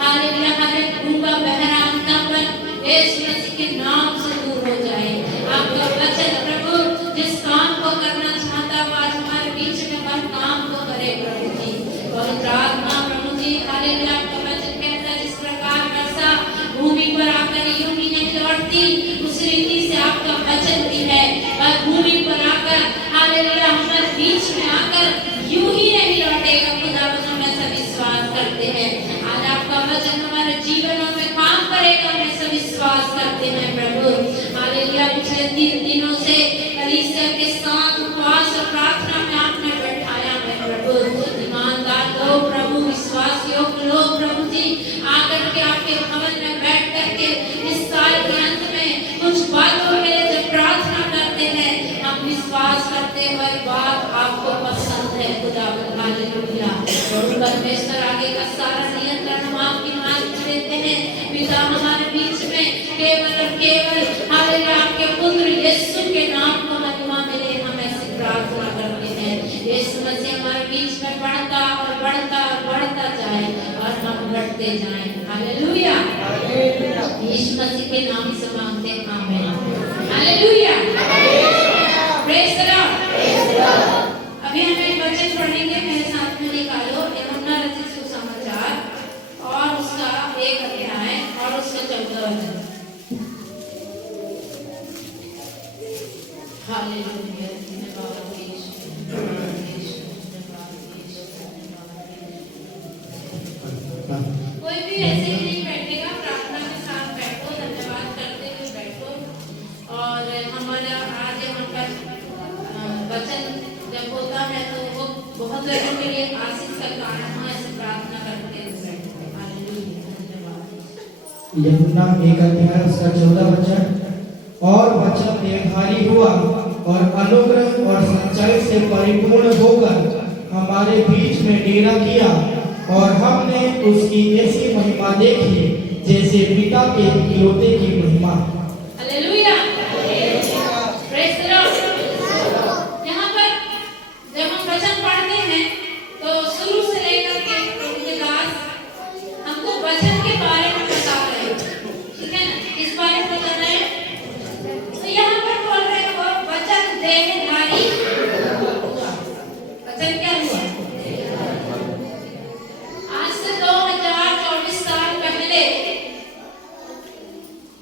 Hallelujah, हर एक गूंगा बहरा अंधापन यीशु मसीह के नाम से दूर हो जाए। आपका वचन प्रभु जिस काम को करना चाहता है आज हमारे बीच में हर काम को करे प्रभु जी। पवित्र आत्मा प्रभु जी, हालेलुया, आपका वचन कहता है जिस प्रकार वर्षा भूमि पर आकर यूं ही नहीं लौटती, उस रीति से आपका वचन भी है और भूमि पर आकर हालेलुया हमारे बीच में आकर यूं ही नहीं लौटेगा। खुदावंद हम ऐसा विश्वास करते हैं। आज आपका वचन हमारे जीवनों में काम करेगा, हम ऐसा विश्वास करते हैं प्रभु। हालेलुया, पिछले 3 दिनों से कलीसिया के साथ उपवास और प्रार्थना में आपने बैठाया है प्रभु। ईमानदार लोग प्रभु, विश्वास योग्य लोग प्रभु जी आकर के आपके भवन में बैठ करके इस साल के अंत में कुछ बातों के लिए जब प्रार्थना करते हैं, हम विश्वास करते हैं वह बात आपको पसंद है खुदावंद। हालेलुया, प्रभु परमेश्वर आगे का सारा नियंत्रण हम आपके हाथ में देते हैं। पिता हमारे बीच में केवल और केवल हालेलुया आपके पुत्र यीशु के नाम को महिमा मिले, हम ऐसी प्रार्थना करते हैं। यीशु मसीह हमारे बीच में बढ़ता और बढ़ता और बढ़ता जाए और हम बढ़ते जाएं। हालेलुया, यीशु मसीह के नाम से मांगते हैं, आमीन। Hallelujah, praise the Lord. अभी हम एक वचन पढ़ेंगे, मेरे साथ में निकालो यूहन्ना रचित सुसमाचार और उसका 1 अध्याय और उसका 14 वचन। हालेलुया, धन्यवाद यीशु, कोई भी ऐसे ही नहीं बैठेगा, प्रार्थना के साथ बैठो, धन्यवाद करते हुए बैठो। और हमारा आज यहाँ पर वचन जब होता है तो वो बहुत लोगों के लिए आशीष का कारण है, ऐसे प्रार्थना करते हुए बैठो। हालेलुया, धन्यवाद। यूहन्ना 1 अध्याय उसका 14 वचन। और वचन देहधारी हुआ और अनुग्रह और सच्चाई से परिपूर्ण होकर हमारे बीच में डेरा किया, और हमने उसकी ऐसी महिमा देखी जैसे पिता के इकलौते की महिमा। Hallelujah, praise the Lord. यहाँ पर जब हम वचन पढ़ते हैं तो शुरू से लेकर के उनके दास हमको वचन के बारे में बता रहे हैं, ठीक है ना, किस बारे में बता रहे हैं? तो यहाँ पर बोल रहे हैं वो वचन देहधारी हुआ। वचन क्या हुआ? आज से 2024 साल पहले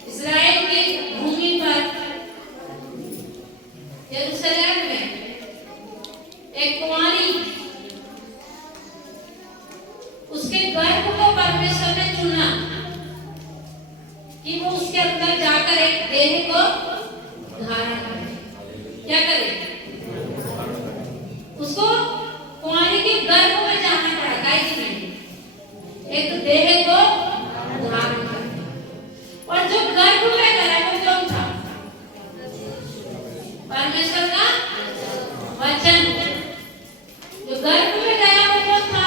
इस्राएल की भूमि पर यरूशलेम में एक कुंवारी, उसके गर्भ को परमेश्वर ने चुना कि वो उसके अंदर जाकर एक देह को धारण करे। क्या करे? उसको कुंवारी के गर्भ में जाना पड़ा, काहे कि नहीं, एक देह को धारण करे। और जो गर्भ में गया वो कौन था? परमेश्वर का वचन। जो गर्भ में गया वो कौन था?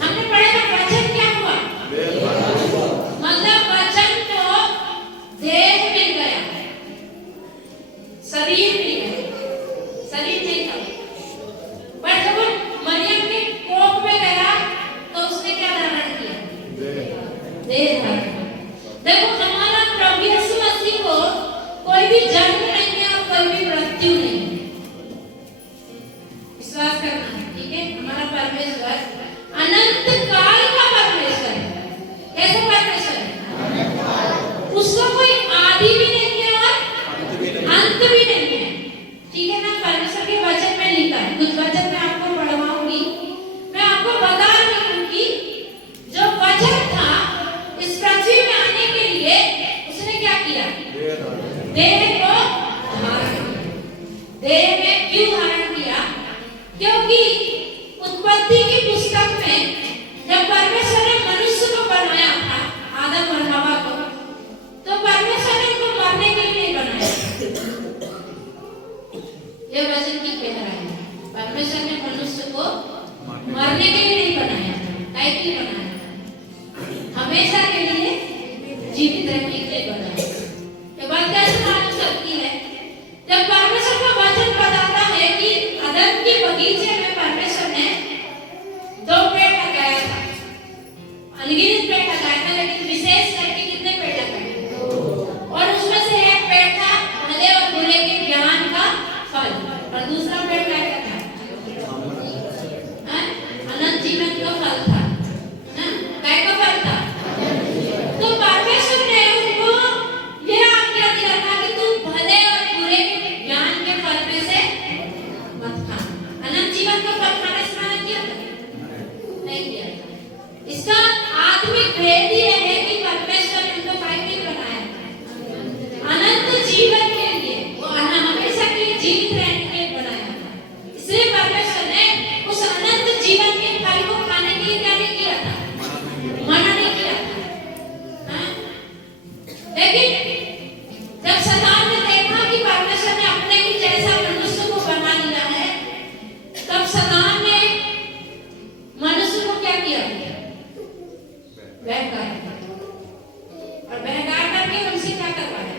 हमने पढ़ा ना, वचन क्या हुआ? मतलब वचन को देह मिल गया, शरीर मिल गया, शरीर नहीं था। पर जब मरियम के कोख में गया तो उसने क्या धारण किया? देह धारण। देखो, हमारा प्रभु यीशु मसीह को कोई भी जन्म नहीं है और कोई भी मृत्यु नहीं है, विश्वास करना है, ठीक है। हमारा परमेश्वर अनंत काल का परमेश्वर है। कैसे परमेश्वर है? उसका कोई आदि भी नहीं है और अंत भी नहीं है, ठीक है ना। परमेश्वर के वचन में लिखा है, कुछ वचन मैं आपको पढ़वाऊंगी, मैं आपको बता रही हूँ कि जो वचन था इस पृथ्वी में आने के लिए उसने क्या किया? देह को धारण किया। देह में क्यों धारण किया? क्योंकि उत्पत्ति की पुस्तक में जब परमेश्वर ने मनुष्य को बनाया था, आदम और हवा को, तो परमेश्वर ने उनको मरने के लिए बनाया। ये वचन की कह रहा है, परमेश्वर ने मनुष्य को मरने के लिए नहीं बनाया, काहे के लिए बनाया? हमेशा के लिए जीवित रहने के लिए बनाया। ये बात कैसे मालूम चलती है? जब परमेश्वर का वचन बताता है कि अदन के बगीचे में परमेश्वर ने 2 पेड़ लगाया था, अनगिनत पेड़ लगाए थे, लेकिन विशेष करके कितने पेड़ लगाए? और उसमें से एक पेड़ था भले और बुरे के ज्ञान का फल, और दूसरा पेड़ क्या था? अनंत जीवन का फल था ना? काय का फल था? तो परमेश्वर ने उनको यह आज्ञा दिया था कि तू भले और बुरे के ज्ञान के फल में से मत खा। अनंत जीवन का फल खाने से मना किया था? नहीं किया था। इसका आत्मिक भेद ये है कि परमेश्वर ने उनको काय के लिए बनाया? अनंत जीवन के लिए, वो हमेशा के लिए जीवित रहने के लिए बनाया था। इसलिए परमेश्वर ने उस अनंत जीवन के फल को खाने के लिए क्या नहीं किया था? मना नहीं किया था। हाँ? लेकिन जब शैतान ने देखा कि परमेश्वर ने अपने ही जैसा मनुष्य को बना लिया है, तब शैतान ने मनुष्य को क्या किया? बहकाया, और बहका करके उनसे क्या करवाया?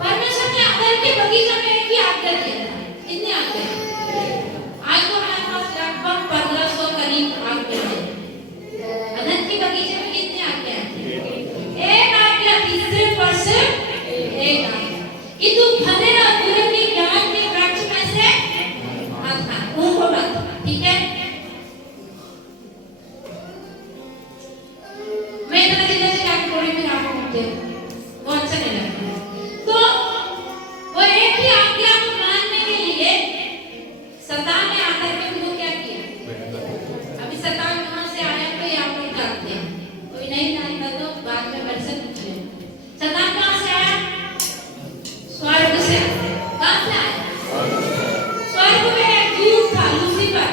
परमेश्वर ने अदन के बगीचे में एक ही आज्ञा दिया था। कितनी आज्ञा? आज तो हमारे पास लगभग 1500 करीब आज्ञा है। अदन के बगीचे में कितनी आज्ञा है? एक आज्ञा थी, सिर्फ और सिर्फ एक आज्ञा कि तू भले और बुरे के ज्ञान के वृक्ष में से मत खा, उनको मत, ठीक है? मैं इतना चिंता से आगे थोड़ी फिर आपको बोलते वो अच्छा नहीं लगता। तो वो एक ही आज्ञा को मानने के लिए शैतान ने आकर के उनको क्या किया? अभी शैतान कहाँ से आया तो ये आप लोग जानते हैं, कोई नहीं जानता तो बाद में मेरे से पूछ लेना। शैतान कहाँ से आया? स्वर्ग से। कहाँ से आया? स्वर्ग में एक दूत था, लूसीफर,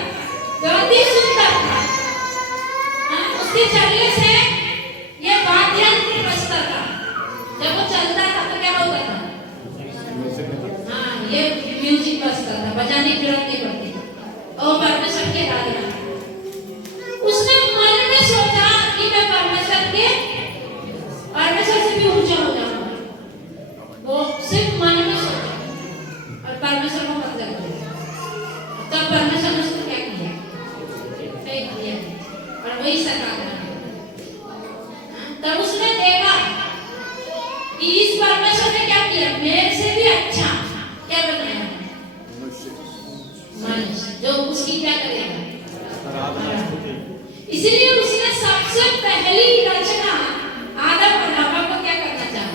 बहुत ही सुंदर था। उसके चलने से ये वाद्ययंत्र बजता था। जब वो चलता था तो क्या होता था? हाँ, ये म्यूजिक बजता था, बजाने की जरूरत नहीं पड़ती थी। और परमेश्वर के आराधना, उसने मन में सोचा कि मैं परमेश्वर से भी ऊंचा हो जाऊंगा। वो सिर्फ मन में सोचा और परमेश्वर को पता कर दिया। तब परमेश्वर ने उसको क्या किया? फेंक दिया, और वही शैतान बना। तब उसने देखा कि इस परमेश्वर ने क्या किया? मेरे से भी अच्छा क्या बनाया? मनुष्य, जो उसकी क्या करेगा? इसलिए उसने सबसे पहली रचना आदम और हवा को क्या करना चाहा?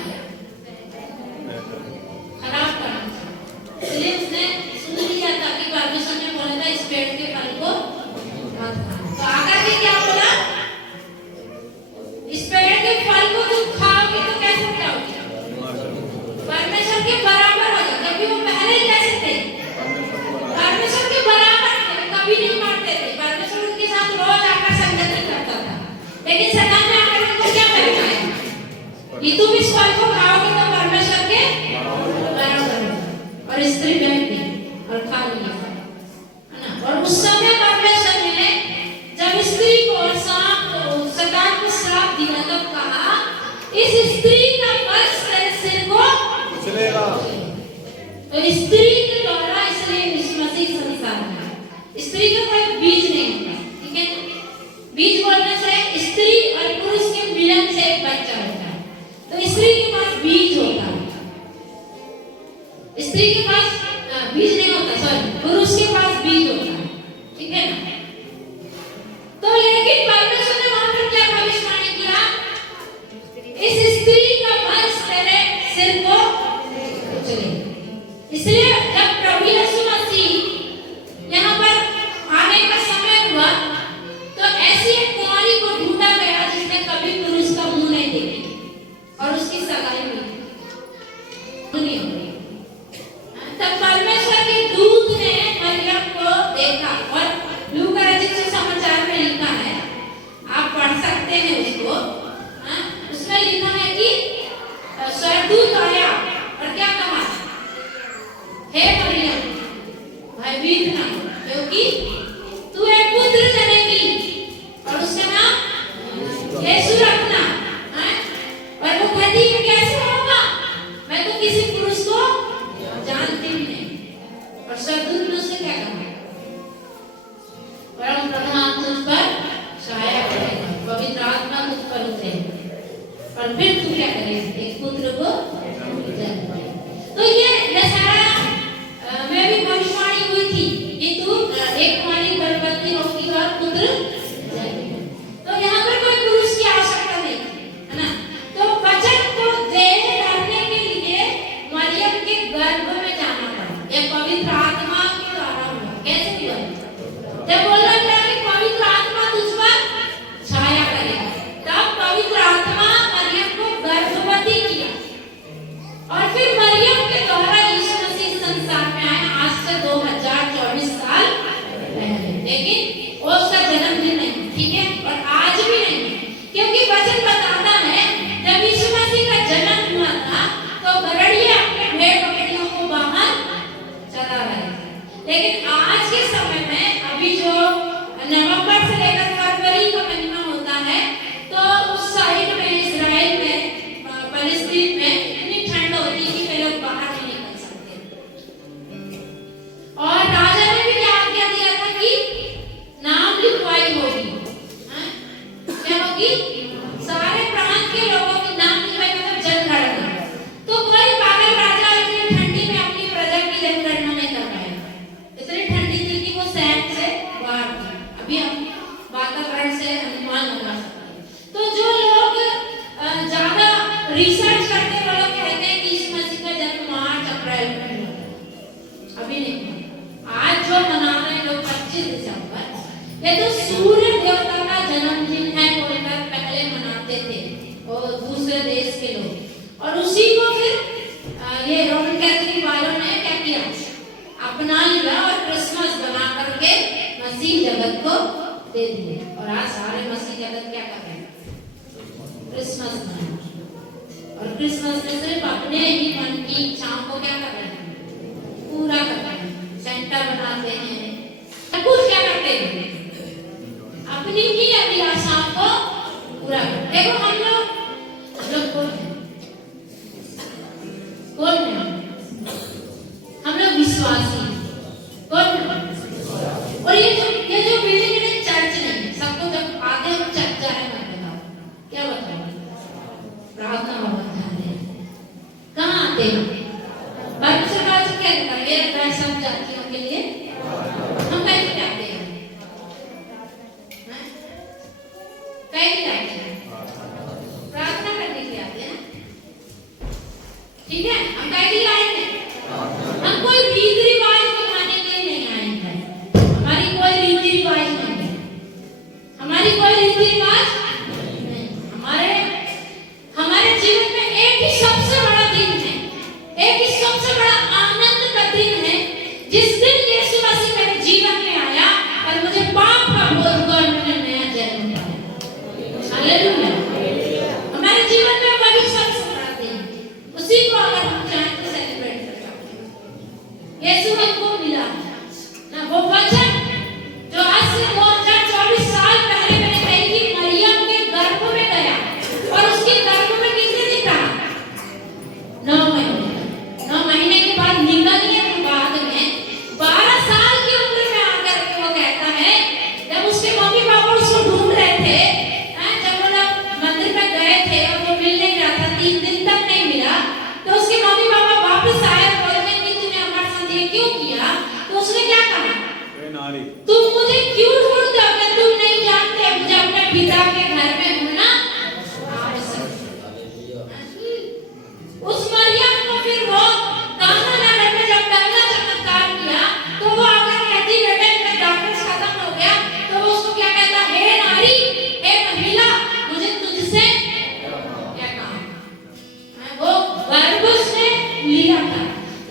खराब करना चाहा। इसलिए उसने सुन लिया था कि परमेश्वर ने बोला था इस पेड़ के फल को मत खा। तो आकर के क्या बोला? इस पेड़ के फल को तुम खाओगे तो कैसे हो जाओगे? परमेश्वर के बराबर हो जाओगे। अभी वो पहले कैसे थे? परमेश्वर के बराबर थे, कभी नहीं मारते थे। परमेश्वर उनके साथ रोज आकर संगति करता था। लेकिन शैतान ने आकर उनको क्या बहकाया कि तुम इस फल को खाओगे तो परमेश्वर के बराबर हो। और स्त्री बहन भी और खा लिया, है ना? और उस समय परमेश्वर ने जब स्त्री को और सांप को, शैतान को श्राप दिया, तब कहा इस स्त्री का वंश तेरे सिर को चलेगा। तो स्त्री के द्वारा इसलिए यीशु मसीह संसार में आया। स्त्री का कोई बीज नहीं होता, ठीक है? बीज बोलने से स्त्री और पुरुष के मिलन से एक बच्चा होता है। तो स्त्री के पास बीज होता है, स्त्री के पास बीज नहीं होता, सॉरी, पुरुष के पास बीज होता है, ठीक है ना? तो लेकिन परमेश्वर ने वहां पर क्या भविष्यवाणी किया? इस स्त्री का वंश तेरे सिर को चलेगा। इसलिए जब प्रभु यीशु मसीह यहाँ पर आने का समय हुआ तो ऐसी एक कुंवारी को ढूंढा गया जिसने कभी पुरुष का मुंह नहीं देखा, और उसकी सगाई हुई। तब परमेश्वर के दूत ने मरियम को देखा, और लूका रचित समाचार में लिखा है, आप पढ़ सकते हैं उसको। उसमें लिखा है कि स्वर्गदूत आया और क्या कहा? हे मरियम, भयभीत ना हो, क्योंकि तू एक पुत्र जनेगी और उसका नाम यीशु रखना। और वो कहती है कैसे होगा? मैं तो किसी पुरुष को जानती भी नहीं। और स्वर्गदूत ने उससे क्या कहा? परम प्रधान तुझ पर छाया पड़ेगा। और फिर तू क्या करे, एक पुत्र को जन्म दे। तो ये दशहरा में भी भविष्यवाणी हुई थी कि तू एक कुमारी गर्भवती होगी और पुत्र जन्मेगा। तो यहाँ पर कोई पुरुष की आवश्यकता नहीं थी, है ना। तो वचन को देह डालने के लिए मरियम के गर्भ में जाना पड़ा। यह पवित्र आत्मा के द्वारा हुआ। कैसे हुआ? जब बोला गया कि पवित्र आत्मा तुझ पर छाया करेगा, तब पवित्र आत्मा मरियम को गर्भवती किया और फिर मरियम के द्वारा यीशु मसीह संसार में आए आज से 2024 साल पहले। लेकिन उसका जन्मदिन नहीं, ठीक है, और आज भी नहीं, क्योंकि वचन बताता है जब यीशु मसीह का जन्म हुआ था तो गड़िए अपने भेड़ बकरियों को बाहर चला रहे थे। लेकिन आज के समय में अभी जो नवंबर से लेकर फरवरी का महीना होता है, तो उस साइड में इजराइल में फलस्तीन में इतनी ठंड होती है कि वे लोग बाहर नहीं निकल सकते। और राजा ने भी क्या आज्ञा दिया था कि नाम लिखवाई होगी। क्या होगी? सारे प्रांत के लोगों के नाम लिखवाई, मतलब जनगणना। तो कोई पागल राजा इतनी ठंडी में अपनी प्रजा की जनगणना नहीं कर पाएगा। इतनी ठंडी थी कि वो सहन से बाहर थी। अभी हम वातावरण से अनुमान लगा सकते हैं। तो जो लोग ज्यादा रिसर्च करते हैं वो लोग कहते हैं कि यीशु मसीह का जन्म मार्च अप्रैल में हुआ। अभी नहीं हुआ। आज जो मना रहे हैं लोग 25 दिसंबर, ये तो सूर्य देवता का जन्मदिन है बोलकर पहले मनाते थे और दूसरे देश के लोग, और उसी को फिर ये रोमन कैथोलिक वालों ने क्या किया, अपना लिया और क्रिसमस बना करके मसीह जगत को दे दिया। और आज सारे मसीह जगत क्या कर रहे हैं? क्रिसमस मना, और क्रिसमस में सिर्फ अपने ही मन की इच्छाओं को क्या कर रहे हैं? पूरा कर रहे हैं। सेंटा बनाते हैं, सब कुछ क्या करते हैं? अपनी ही अभिलाषाओं को पूरा कर। देखो हम लोग कौन है? कौन है? हम लोग विश्वासी। कौन है? और ये जो बिल्डिंग है चर्च नहीं है। सबको जब आते हम चर्च जा रहे हैं, बताओ क्या बताओ? प्रार्थना भवन जाते हैं। कहाँ आते हैं? बाइबल से बात क्या करते हैं? सब जातियों के लिए हम कैसे जाते हैं? कैसे जाते हैं? प्रार्थना करने के लिए आते हैं, ठीक है। हम कैसे आए थे? हम कोई रीति रिवाज दिखाने के लिए नहीं आए हैं। हमारी कोई रीति रिवाज नहीं है। हमारी कोई रीति रिवाज नहीं। हमारे जीवन में एक ही सबसे बड़ा दिन है, एक ही सबसे बड़ा आनंद का दिन है, जिस दिन यीशु मसीह मेरे जीवन में आया और मुझे पाप का बोध हुआ और मैंने नया जन्म पाया। हालेलुया। हमारे जीवन में वही सबसे बड़ा दिन है। उसी को अगर हम चाहें तो सेलिब्रेट कर सकते हैं। यीशु हमको मिला ना, वो वचन जो आज से 2024 साल पहले मैंने कही कि मरियम के गर्भ में गया, और उसके गर्भ में कितने दिन रहा? 9 महीने। 9 महीने के बाद निकलने के बाद में 12 साल की उम्र में आकर के वो कहता है, जब उसके मम्मी पापा उसको ढूंढ रहे थे, जब वो लोग मंदिर में गए थे और वो मिल नहीं रहा था, 3 दिन तक नहीं मिला, तो उसके मम्मी पापा वापस आए और बोले कि तूने हमारे साथ ये क्यों किया? तो उसने क्या कहा? तुम मुझे क्यों ढूंढते हो? कि तुम नहीं जानते मुझे अपने पिता के घर में होना आवश्यक है। उस मरियम को फिर वो काना नगर में जब पहला चमत्कार किया, तो वो आकर कहती, बेटे मेरा डॉक्टर खत्म हो गया। तो वो उसको क्या कहता? हे नारी, हे महिला, मुझे तुझसे क्या काम? वो गर्भ उसने लिया था,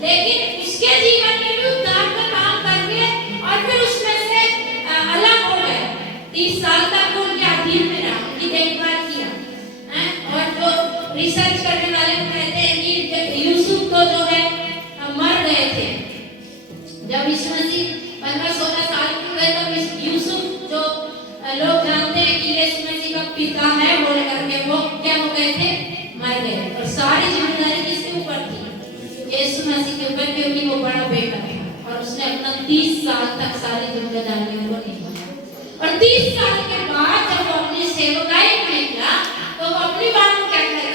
लेकिन उसके जीवन में भी उद्धार का काम करके और फिर उसमें से अलग हो गए। 30 साल तक वो उनके अधीन में रहा, उनकी देखभाल किया। और जो रिसर्च करने वाले कहते हैं कि यूसुफ को जो है मर गए थे। जब यीशु मसीह 15-16 साल के हुए तब यूसुफ जो लोग जानते हैं कि यीशु मसीह का पिता है बोले करके, वो क्या हो गए थे? मर गए। और सारी जिम्मेदारी किसके ऊपर थी? यीशु मसीह के ऊपर, क्योंकि वो बड़ा बेटा था और उसने अपना 30 साल तक सारी जिम्मेदारियों को निभाया। और 30 साल के बाद जब वो अपनी सेवकाई में निकला, तो वो अपनी बात को क्या कहता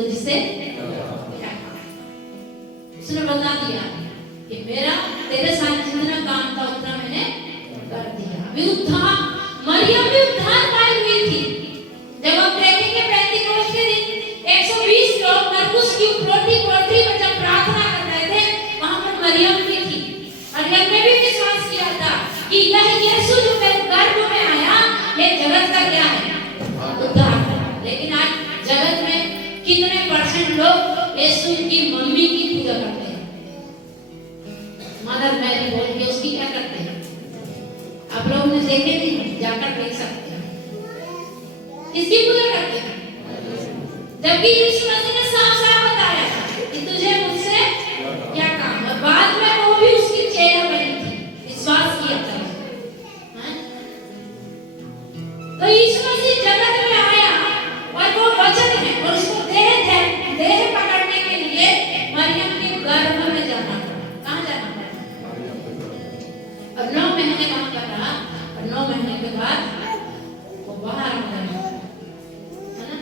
तुझसे क्या काम। उसने बता दिया कि मेरा तेरे साथ जितना काम था उतना मैंने कर दिया। अभी उद्धार, मरियम भी उद्धार पाई हुई थी। जब आप देखेंगे पेंटिकोस्ट के दिन 120 लोग मरकुस की उपरोटी कोठरी में जब प्रार्थना कर रहे थे, वहां पर मरियम भी थी। मरियम ने भी विश्वास किया था कि यह यीशु जो मेरे गर्भ में आया, ये जगत का क्या है, उद्धार। लेकिन आज जगत में कितने % लोग यीशु की मम्मी की पूजा करते हैं, मदर मैरी बोल के उसकी क्या करते हैं। आप लोगों ने देखे नहीं, जाकर देख सकते हैं किसकी पूजा करते हैं। जबकि यीशु मसीह ने साफ-साफ बताया कि तुझे मुझसे क्या काम। और बाद में वो भी उसकी चेहरा बनी थी, विश्वास किया था। तो यीशु मसीह जगत में आया और वो वचन है, और उसको देह पकड़ने के लिए मरियम के गर्भ में जाना पड़ा। कहाँ जाना पड़ा? और 9 महीने वहां पर रहा, और 9 महीने के बाद वो बाहर आ गया, है ना,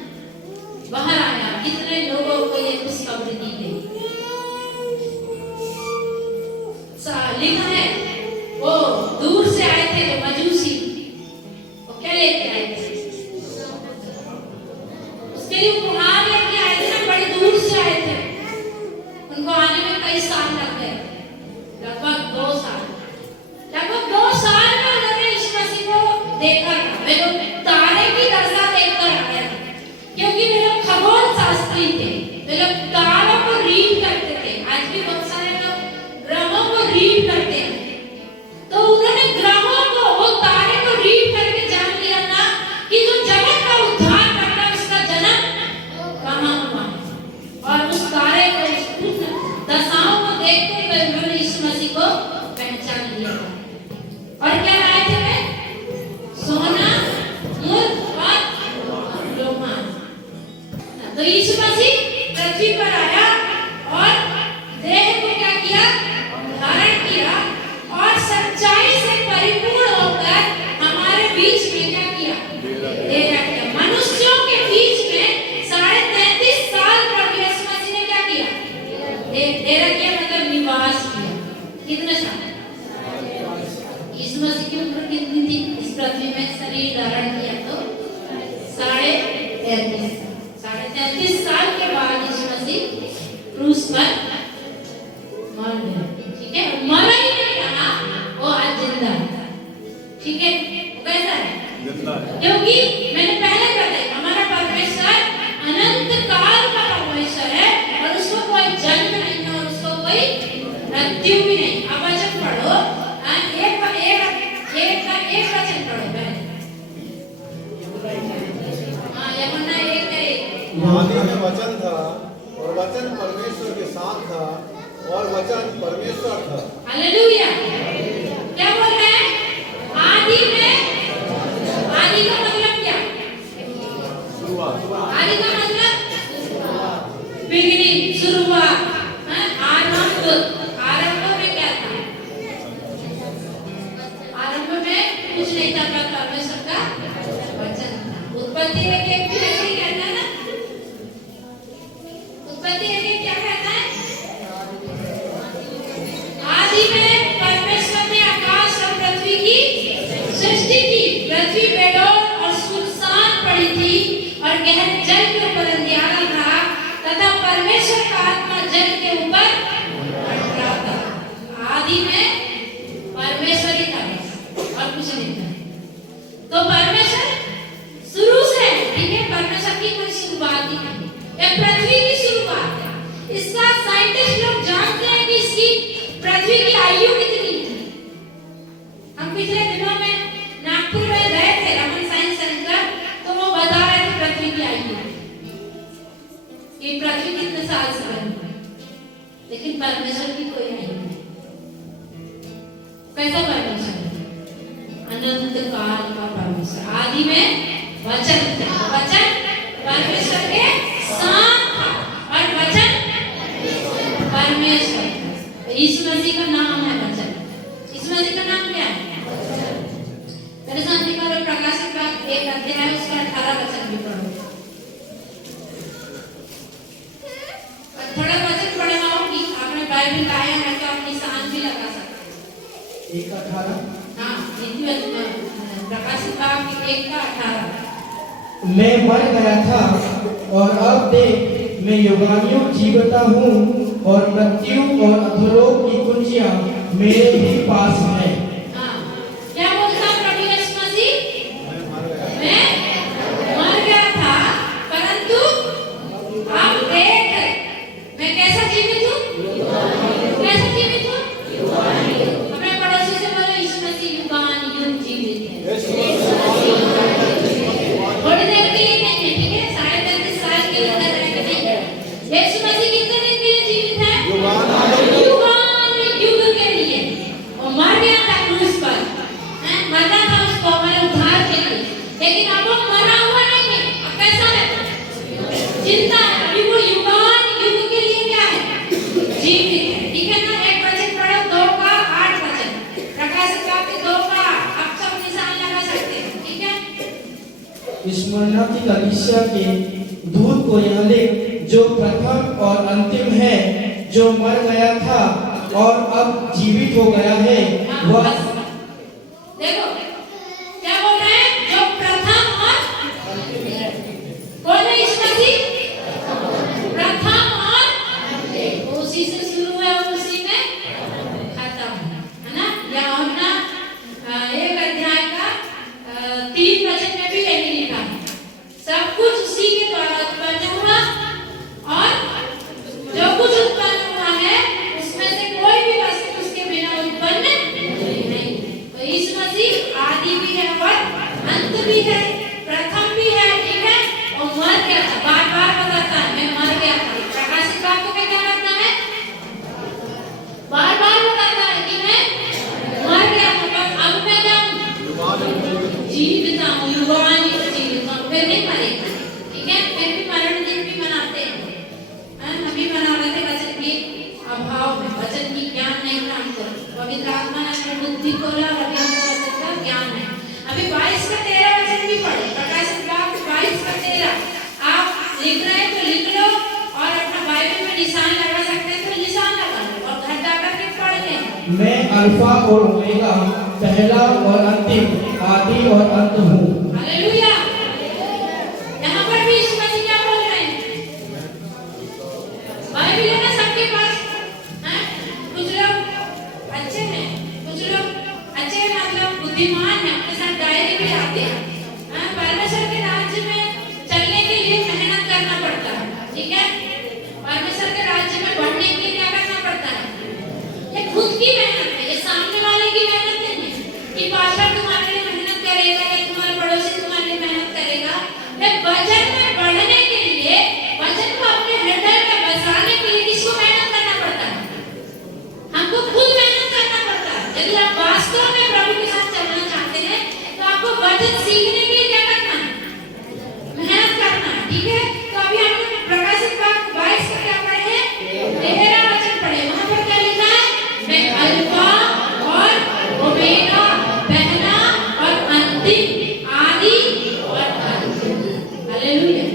बाहर आया। कितने लोगों को ये खुशखबरी दी गई। लिखा है वो दूर से आए थे जो मजूसी, वो क्या लेके आए थे, उसके लिए उपहार लेके आए थे ना, बड़ी दूर से आए थे। उनको आने में कई साल लग गए, लगभग 2 साल। लगभग 2 साल में उन्होंने यीशु मसीह को देखा था। वे लोग तारे की दशा देखकर आ गए थे, क्योंकि वे लोग खगोल शास्त्री थे। वे लोग तारों को रीड करते थे। आज भी बहुत सारे लोग ग्रहों को रीड करते हैं। तो उन्होंने ग्रहों को, वो तारे को रीड करके जान लिया था कि जो जगत का उद्धार करना है, उसका जन्म कहाँ हुआ है। और उस तारे को, उस दशाओं को देखते हुए उन्होंने यीशु मसीह को पहचान लिया था। और क्या लाए थे वे? सोना, मुर्ग और रोमांस। तो यीशु मसीह पृथ्वी पर आया और देह को क्या किया, धारण किया, और सच्चाई से परिपूर्ण होकर हमारे बीच में क्या किया, डेरा किया। मनुष्यों के बीच में 33.5 साल पर यीशु मसीह ने क्या किया, डेरा किया, मतलब निवास किया। कितने साल? यीशु मसीह की उम्र कितनी थी इस पृथ्वी में शरीर धारण किया? तो 33.5 साल। 33.5 साल के बाद यीशु मसीह क्रूस पर मर गया। ठीक है, मरा ही नहीं रहा, वो आज जिंदा है। ठीक है, वो कैसा है? क्योंकि मैंने पहले बताया, हमारा परमेश्वर अनंत काल का परमेश्वर है, और उसको कोई जन्म नहीं है, और उसको कोई मृत्यु भी नहीं। अब वचन पढ़ो, एक वचन पढ़ो पहले। हाँ, यमुना 1:1। आदि में वचन था, और वचन परमेश्वर के साथ था, और वचन परमेश्वर था। हालेलुया। क्या बोल रहे हैं? आदि में, आदि का मतलब क्या? शुरुआत। आदि का मतलब बिगिनिंग, शुरुआत, आरंभ। आरंभ में क्या था? आरंभ में कुछ नहीं था, पर परमेश्वर का वचन था। उत्पत्ति 1:1 भी ऐसे ही कहता है ना। उत्पत्ति 1:1 क्या कहता है? आदि में परमेश्वर ने आकाश और पृथ्वी की सृष्टि की। पृथ्वी बेडौल और सुनसान पड़ी थी, और गहरे जल के ऊपर अंधियारा था, तथा परमेश्वर का आत्मा जल के ऊपर बढ़ रहा था। आदि में परमेश्वर ही था, और कुछ नहीं था। तो परमेश्वर शुरू से है, ठीक है, परमेश्वर की कोई शुरुआत ही नहीं। यह पृथ्वी की शुरुआत है। इसका साइंटिस्ट लोग जानते हैं कि इसकी पृथ्वी की आयु कितनी है। हम पिछले दिनों में नागपुर में गए थे, रमन साइंस सेंटर, तो वो बता रहे थे पृथ्वी की आयु कि पृथ्वी कितने साल से बनी है। लेकिन परमेश्वर की कोई आयु नहीं। कैसा परमेश्वर है? अनंत काल का परमेश्वर। आदि में वचन था, वचन परमेश्वर के साथ था, और वचन परमेश्वर। यीशु मसीह का नाम है वचन। यीशु मसीह का नाम क्या है? मेरे साथ निकालो प्रकाशित वाक्य 1 अध्याय उसका 18 वचन भी पढ़ो। 1:18। मैं मर गया था और अब देख मैं युगानुयुग जीवता हूँ और मृत्यु और अधोलोक की कुंजियां मेरे ही पास हैं। हाँ, क्या बोलता प्रभु यीशु मसीह? मैं मर गया था परंतु अब देख मैं कैसा जीवित हूँ? कैसा जीवित हूँ? अपने पड़ोसी से बोलो यीशु मसीह युगानुयुग जीवित है। थोड़ी देर के लिए नहीं है, ठीक है? 35.5 साल के लिए रहेंगे नहीं। यीशु मसीह कितने दिन के लिए जीवित है? युगानुयुग के लिए। वो मर गया था क्रूस पर, हैं? मरना था उसको हमारे उद्धार के लिए, लेकिन अब वो मरा हुआ नहीं है। अब कैसा है? जिंदा है। अभी वो युगानुयुग के लिए क्या है? जीवित है। ठीक है ना? एक वचन पढ़ो 2:8 वचन। प्रकाशित वाक्य 2:8। आप सब निशान लगा सकते हैं, ठीक है? स्मरणा की कलीसिया के दूत को यह लिख जो प्रथम और अंतिम है, जो मर गया था और अब जीवित हो गया है, वह देखो क्या बोल रहे हैं? जो प्रथम और कौन है? यीशु मसीह प्रथम और उसी से शुरू है और उसी में खत्म है ना? यूहन्ना 1:3 वचन में भी यही लिखा है, सब कुछ उसी के द्वारा उत्पन्न हुआ और जो कुछ उत्पन्न हुआ है उसमें से कोई भी वस्तु उसके बिना उत्पन्न नहीं। तो यीशु मसीह आदि भी है और अंत भी है, प्रथम भी है, ठीक है? और मर गया था, बार-बार बताता है मैं मर गया था। प्रकाशित वाक्य में क्या करता है? बार-बार बताता है कि मैं मर गया था पर अब मैं क्या हूँ? जीवित हूँ, युगानुयुग जीवित हूँ। फिर नहीं मरेगा, ठीक है? फिर भी मरण दिन भी मनाते हैं। अभी मना रहे थे वचन के अभाव में, वचन की ज्ञान नहीं था हमको। पवित्र आत्मा ने अपनी बुद्धि खोला और अभी हमको वचन का ज्ञान है। अभी 22:13 वचन भी पढ़ो। प्रकाशित वाक्य 22:13 आप लिख रहे हैं तो लिख लो और अपना बाइबल में निशान लगा सकते हैं तो निशान लगा लो और घर जाकर के पढ़ लें। मैं अल्फा और ओमेगा, पहला और अंतिम, आदि और अंत हूँ। हालेलुया। यहाँ पर भी यीशु मसीह क्या बोल रहे हैं? बाइबल है ना सबके पास, हैं? कुछ लोग अच्छे हैं, कुछ लोग अच्छे मतलब बुद्धिमान हैं, अपने साथ डायरी भी लाते हैं। परमेश्वर के राज्य में चलने के लिए मेहनत करना पड़ता है, ठीक है? परमेश्वर के राज्य में बढ़ने के लिए क्या करना पड़ता है? ये खुद की मेहनत है, ये सामने वाले की मेहनत नहीं है कि पास्टर तुम्हारे लिए मेहनत करेगा या तुम्हारा पड़ोसी तुम्हारे लिए मेहनत करेगा। ये वचन में बढ़ने के लिए, वचन को अपने हृदय में बसाने के लिए किसको मेहनत करना पड़ता है? हमको खुद मेहनत करना पड़ता है। यदि आप वास्तव में प्रभु के साथ चलना चाहते हैं तो आपको वचन सीखने के लिए क्या करना है? मेहनत करना है, ठीक है? तो अभी हमने प्रकाशित वाक्य 22 का क्या पढ़े हैं? 13 वचन पढ़े। वहां पर क्या लिखा है? मैं अल्फा और ओमेगा, पहला और अंतिम, आदि और अंत। हालेलुया।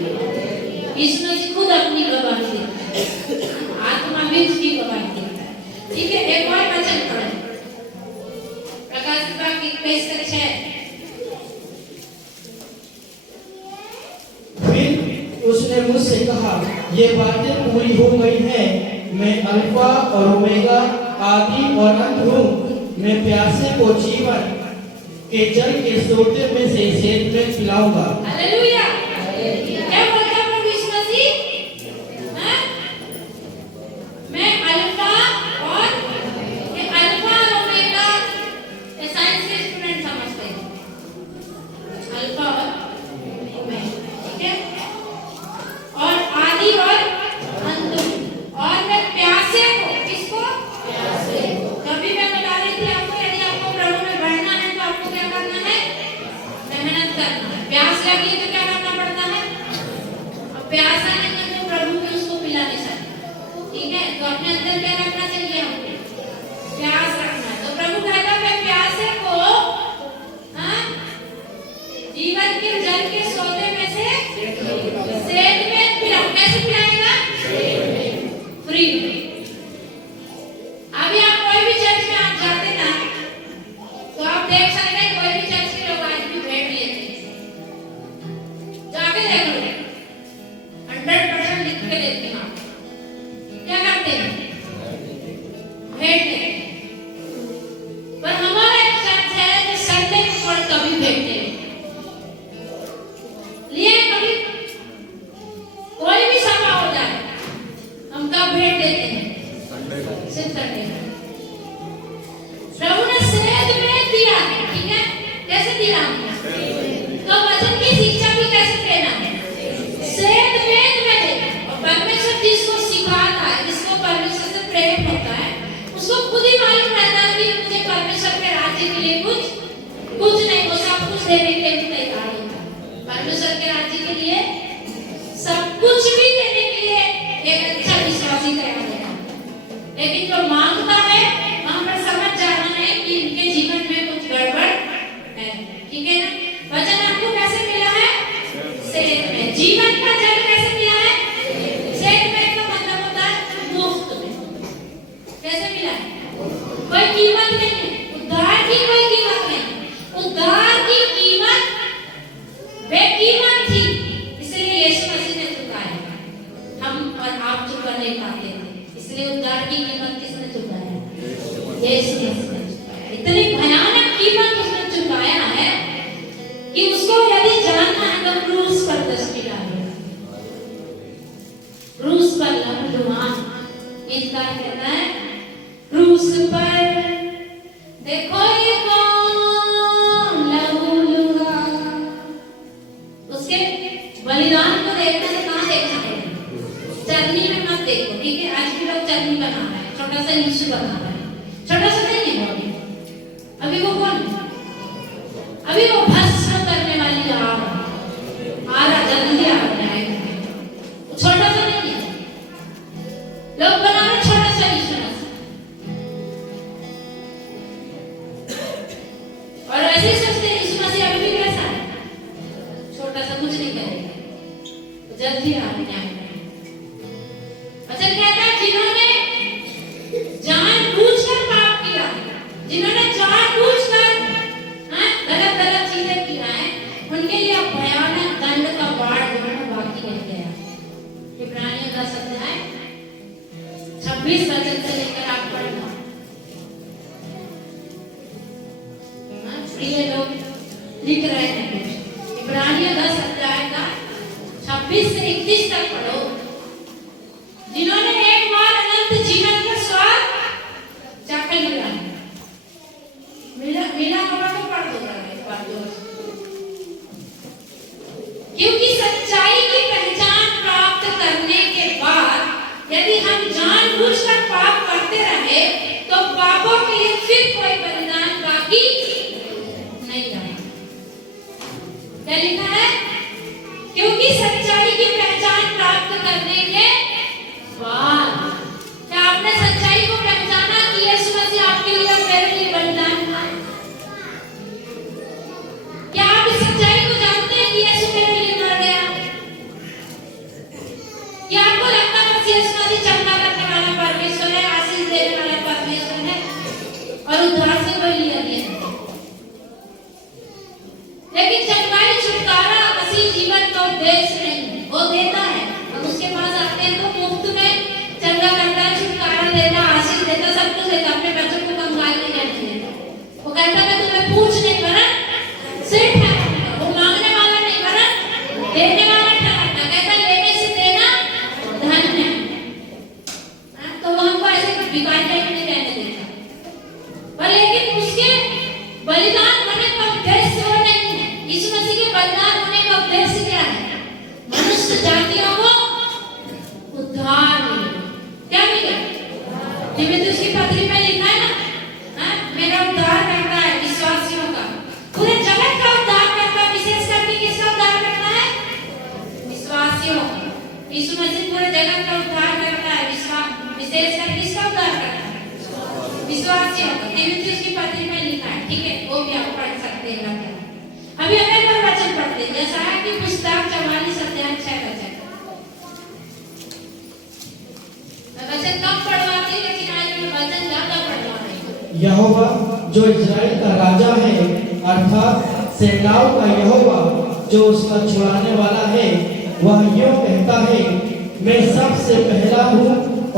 यीशु मसीह खुद अपनी गवाही देता है, आत्मा भी उसकी गवाही देता है, ठीक है? एक और वचन पढ़ो। प्रकाशित वाक्य 21:6। फिर उसने मुझसे कहा, ये बातें पूरी हो गई हैं। मैं अल्फा और ओमेगा, आदि और अंत हूँ। मैं प्यासे को जीवन के जल के सोते में से सेत में पिलाऊंगा। हालेलुया। क्या बोलता है प्रभु यीशु मसीह? हाँ? मैं अल्फा और ये अल्फा और ओमेगा, ये साइंस के स्टूडेंट समझते हैं। अल्फा और ओमेगा, ठीक है? और आदि और अंत हूँ। और मैं प्यासे को, किसको? प्यासे को। कभी मैं बता रही थी आपको, यदि आपको प्रभु में बढ़ना है तो आपको क्या करना है? मेहनत करना है। प्यास लगी है तो क्या करना पड़ता है? अब प्यासा नहीं है तो प्रभु भी उसको पिला नहीं सकता, ठीक है? तो अपने अंदर क्या रखना चाहिए? हमको प्यास रखना है। तो प्रभु कहता है मैं प्यासे को, हाँ, जीवन के जल के सोते में से सेद में पिलाऊं। कैसे पिलाएगा? फ्री में। अभी आप कोई भी चर्च में आप जाते ना तो आप देख सकते हैं कोई भी चर्च के लोग आज भी ब्रेड लेते हैं, करके देख लो, 100% लिख के देती हूँ आपको। क्या करते हैं? भेंट देते हैं। पर हमारा एक चर्च है जो संडे को कभी भेंट नहीं लिए, कभी कोई भी सभा हो जाए हम कब भेंट देते हैं? सिर्फ संडे को। प्रभु ने सेध में दिया है, ठीक है? कैसे दिया हमने? तो वचन की शिक्षा भी कैसे देना है? सेध में देना। और परमेश्वर जिसको सिखाता है, जिसको परमेश्वर से प्रेम होता है, उसको खुद ही मालूम रहता है कि मुझे परमेश्वर के राज्य के लिए कुछ नहीं, वो सब कुछ देने के लिए तैयार होता है। परमेश्वर के राज्य के लिए सब कुछ भी देने के लिए एक अच्छा विश्वासी तैयार होता है। लेकिन जो मांगता है वहां पर समझ जाना है कि इनके जीवन में कुछ गड़बड़ है, ठीक है ना? वचन आपको कैसे मिला है? सेध में। जीवन का जल कैसे मिला है? सेध में का मतलब होता है मुफ्त में। कैसे मिला है? कोई कीमत नहीं है, उद्धार की कोई कीमत नहीं। उद्धार की कीमत बेकीमत थी, इसलिए यीशु मसीह ने चुकाया। हम और आप चुका नहीं पाते थे, इसलिए उद्धार की कीमत किसने चुकाया? यीशु मसीह ने चुकाया। इतनी भयानक कीमत उसने चुकाया है कि उसको यदि जानना है तो क्रूस पर दृष्टि डालो। क्रूस पर लहूलुहान गीतकार कहता है, क्रूस पर देखो ये कौन लहूलुहान। उसके बलिदान को देखना है, कहाँ देखना है? चरनी में मत देखो, ठीक है? आज भी लोग चरनी बना रहे हैं, छोटा सा यीशु बना रहे हैं। छोटा सा नहीं है वो अभी वो कौन? अभी वो भस्म करने वाली आ रहा जल्दी आ रहा है, छोटा सा नहीं है। लोग बना रहे छोटा सा यीशु और ऐसे सोचते हैं यीशु मसीह अभी भी कैसा है? छोटा सा, कुछ नहीं करेगा, जल्दी आ रहा है। अच्छा कहता है जिन्होंने जानबूझकर पाप किया, जिन्होंने जानबूझकर गलत चीजें किया है, उनके लिए भयानक दंड का बाढ़ जो है बाकी रह गया। इब्रानियों 10 अध्याय 26 वचन से लेकर आप पढ़ना। प्रिय लोग लिख रहे हैं कुछ, इब्रानियों 10 अध्याय का 26 से 31 तक पढ़ो। जिन्होंने एक बार अनंत जीवन का स्वाद चख लिया है, मिला होगा तो पढ़ दो एक बार जोर से। क्योंकि सच्चाई की पहचान प्राप्त करने के बाद यदि हम जानबूझकर पाप करते रहे तो पापों के लिए फिर कोई बलिदान बाकी नहीं रहा। क्या लिखा है? क्योंकि सच्चाई की पहचान प्राप्त करने के बाद। क्या आपने सच्चाई को पहचाना कि यीशु मसीह आपके लिए और मेरे लिए बलिदान हुआ? क्या आप इस सच्चाई को जानते हैं कि यीशु मेरे लिए मर गया? क्या आपको लगता है कि यीशु मसीह चंगा करने वाला परमेश्वर है, आशीष देने वाला परमेश्वर है और उद्धार से कोई लिया नहीं है? लेकिन चंगाई छुटकारा मसीह जीवन का उद्देश्य नहीं, वो देता है। हम उसके पास आते हैं तो मुफ्त में चंगा करता है, छुटकारा देता, आशीष देता, सब कुछ देता। अपने बच्चों को कंगाल नहीं करने देता। वो कहता मैं तुम्हें पूछ नहीं वरन सिर्फ है, वो मांगने वाला नहीं वरन देने वाला ठहरता। कहता लेने से देना धन्य है। तो वो हमको ऐसे भिखारी टाइप नहीं रहने देता। पर लेकिन उसके बलिदान होने का उद्देश्य वो नहीं है। यीशु मसीह के बलिदान होने का उद्देश्य क्या है? मनुष्य जातियों को उद्धार मिले। क्या मिले? तीमुथियुस की पत्री में लिखा है ना, मेरा उद्धार करना है विश्वासियों का, पूरे जगत का उद्धार करना, विशेष करके किसका उद्धार करना है? विश्वासियों का। यीशु मसीह पूरे जगत का उद्धार करता है, विशेष करके किसका उद्धार करता है? विश्वासियों का। तीमुथियुस की पत्री में लिखा है, ठीक है? वो भी आप पढ़ सकते हैं। अभी हम एक और वचन पढ़ते हैं, यशायाह की पुस्तक 44 अध्याय 6 वचन। मैं वचन कम पढ़वाती लेकिन आज मैं वचन ज्यादा पढ़वा रही हूँ। यहोवा जो इस्राएल का राजा है, अर्थात सेनाओं का यहोवा जो उसका छुड़ाने वाला है वह यूं कहता है, मैं सबसे पहला हूँ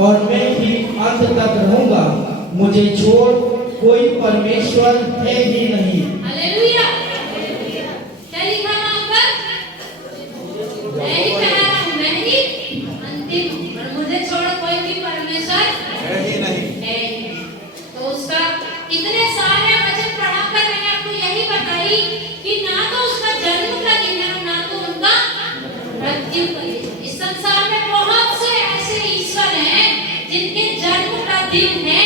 और मैं ही अंत तक रहूंगा, मुझे छोड़ कोई परमेश्वर है ही नहीं। हालेलुया। क्या लिखा वहाँ पर? मैं ही पहला हूँ, मैं ही अंतिम हूँ और मुझे छोड़ कोई भी परमेश्वर है ही नहीं। है ही नहीं। तो उसका इतने सारे वचन पढ़ाकर मैंने आपको यही बताई कि ना तो उसका जन्म का दिन है और ना तो उनका मृत्यु का दिन। इस संसार में बहुत से ऐसे ईश्वर हैं जिनके जन्म का दिन है,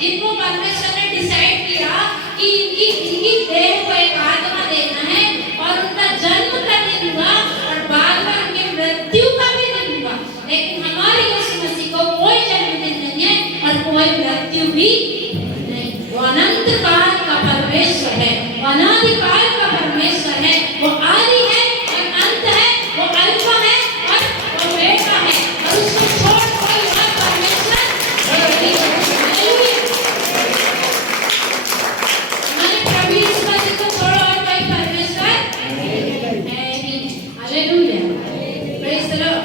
जिनको परमेश्वर ने डिसाइड किया कि इनकी देह को एक आत्मा देना है और उनका जन्म का दिन हुआ और बाद में उनकी मृत्यु का भी दिन हुआ। लेकिन हमारे यीशु मसीह को कोई जन्मदिन नहीं है और कोई मृत्यु भी नहीं। वो अनंत काल का परमेश्वर है, वो अनादिकाल का परमेश्वर है, वो आदि है और अंत है, वो अल्फा है और वो ओमेगा है और उसको छोड़ कोई और परमेश्वर नहीं है। हालेलुया। हमारे प्रभु यीशु मसीह को छोड़ और कोई परमेश्वर है ही नहीं। हालेलुया। Praise the Lord.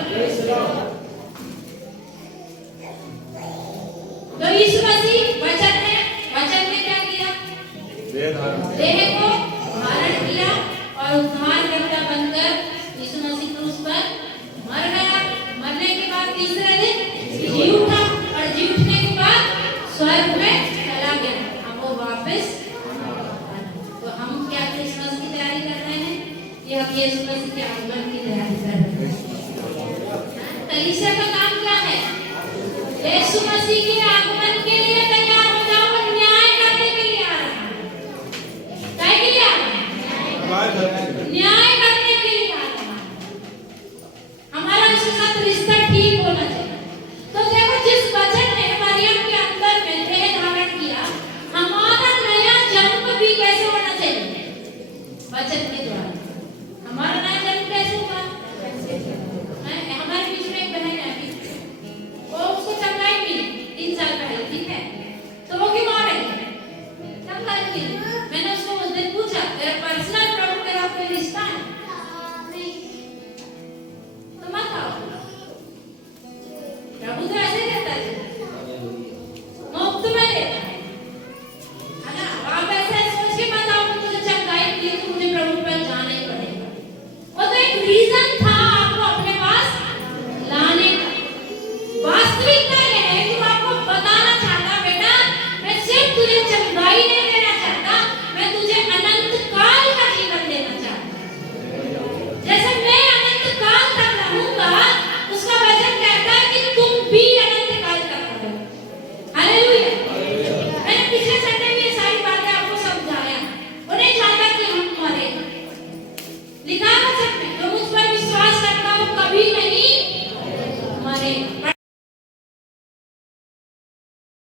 तो यीशु मसीह वचन है, वचन ने क्या किया? देह को धारण किया और उद्धारकर्ता बनकर यीशु मसीह क्रूस पर मर गया। मरने के बाद तीसरे दिन जी उठा और जी उठने के बाद स्वर्ग में चला गया। अब वो वापस आना। तो हम क्या क्रिसमस की तैयारी कर रहे हैं कि हम यीशु मसीह के आगमन की तैयारी कर रहे हैं? कलीसिया का काम क्या है? यीशु मसीह के आगमन